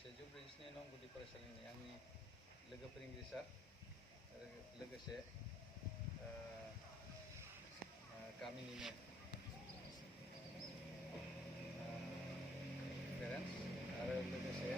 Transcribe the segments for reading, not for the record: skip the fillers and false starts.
144 नं गुदि फरायसालिनि आंनि लोगो फोरोंगिरिसार आरो लोगोसे गामिनिनो पेरेन्टस आरो लोगोसे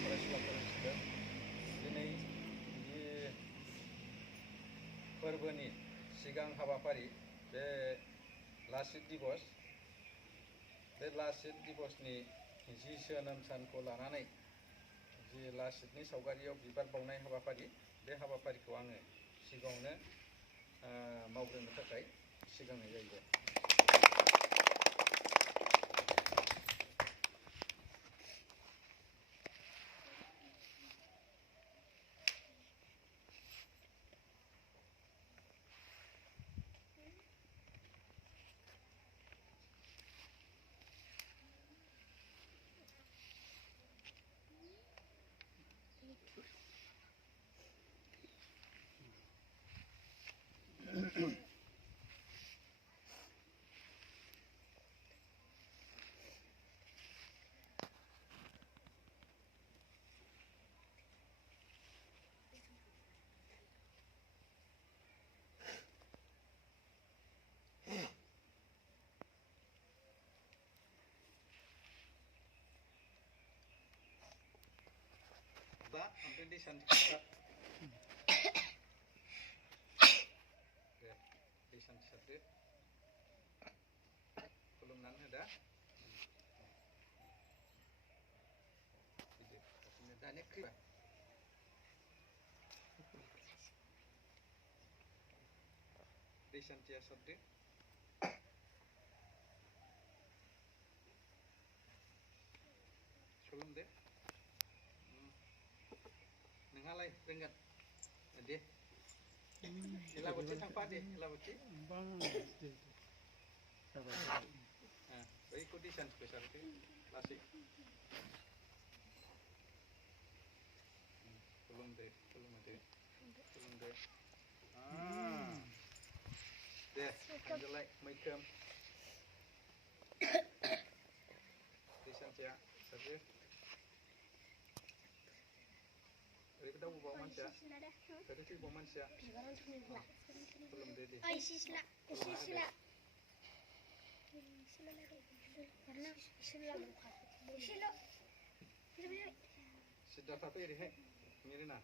फरायसुला फरायसुलिफोर दिनै जि फोरबोनि सिगां हाबाफारि बे लाचित दिवस बे लाचित दिवसनि जि जोनोम सानखौ लानानै जि लाचितनि सावगारियाव बिबार बावनाय हाबाफारि बे हाबाफारिखौ आङो सिगाङावनो मावग्रोनो थाखाय सिगांनाय जायो। दा ओमफ्राय दै सान्थि दै सान्थि सारदो खुलुमनानै होदा दानिया खैबा दै सान्थिया सारदो खुलुमदो नोंहालाय रोंगोन दे एलाबोथि थांफा दे एलाबोथि बैखौ दै सान्थिखौ सारदो लासै खुलुमदो खुलुमदो खुलुमदो दे थांदोलाय मैखोम दै सान्थिया सारदो ओरैबो दावबोबाव मानसिया ओरै फैबाव मानसिया खुलुमदो दे सिद्दा थाफै ओरैहाय मिरिना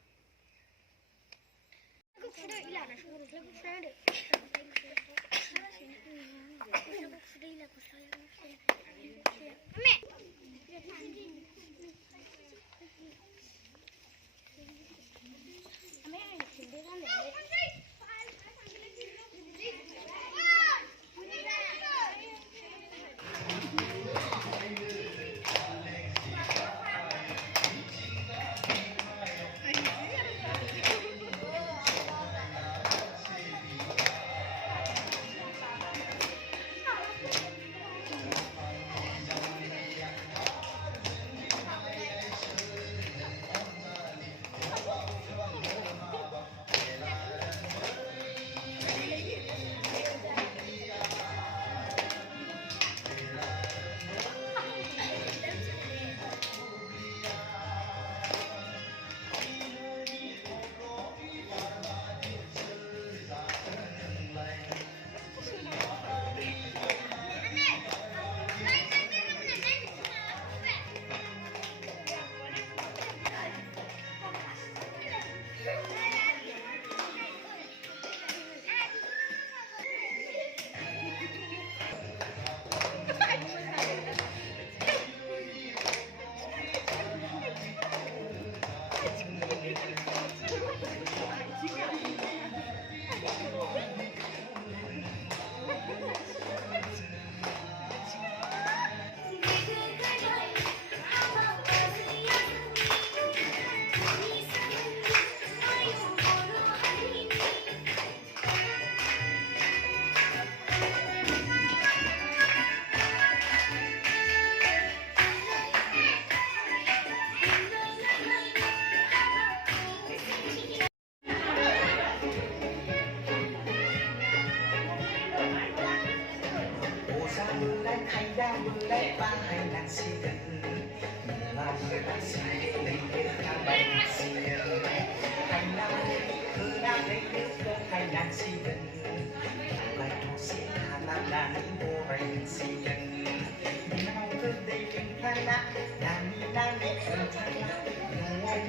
Hãy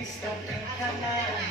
subscribe cho kênh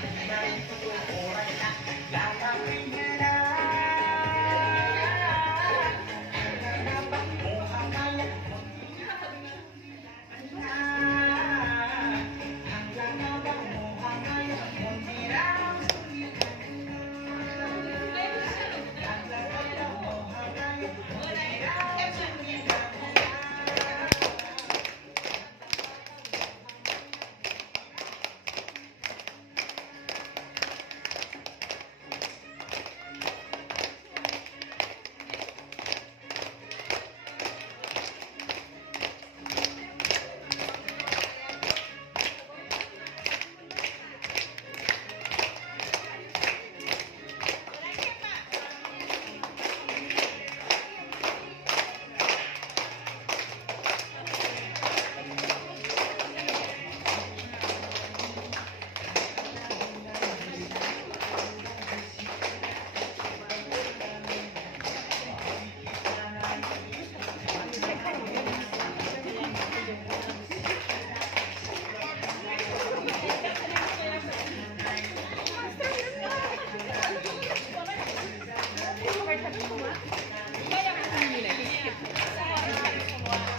Ghiền Mì Gõ để không bỏ lỡ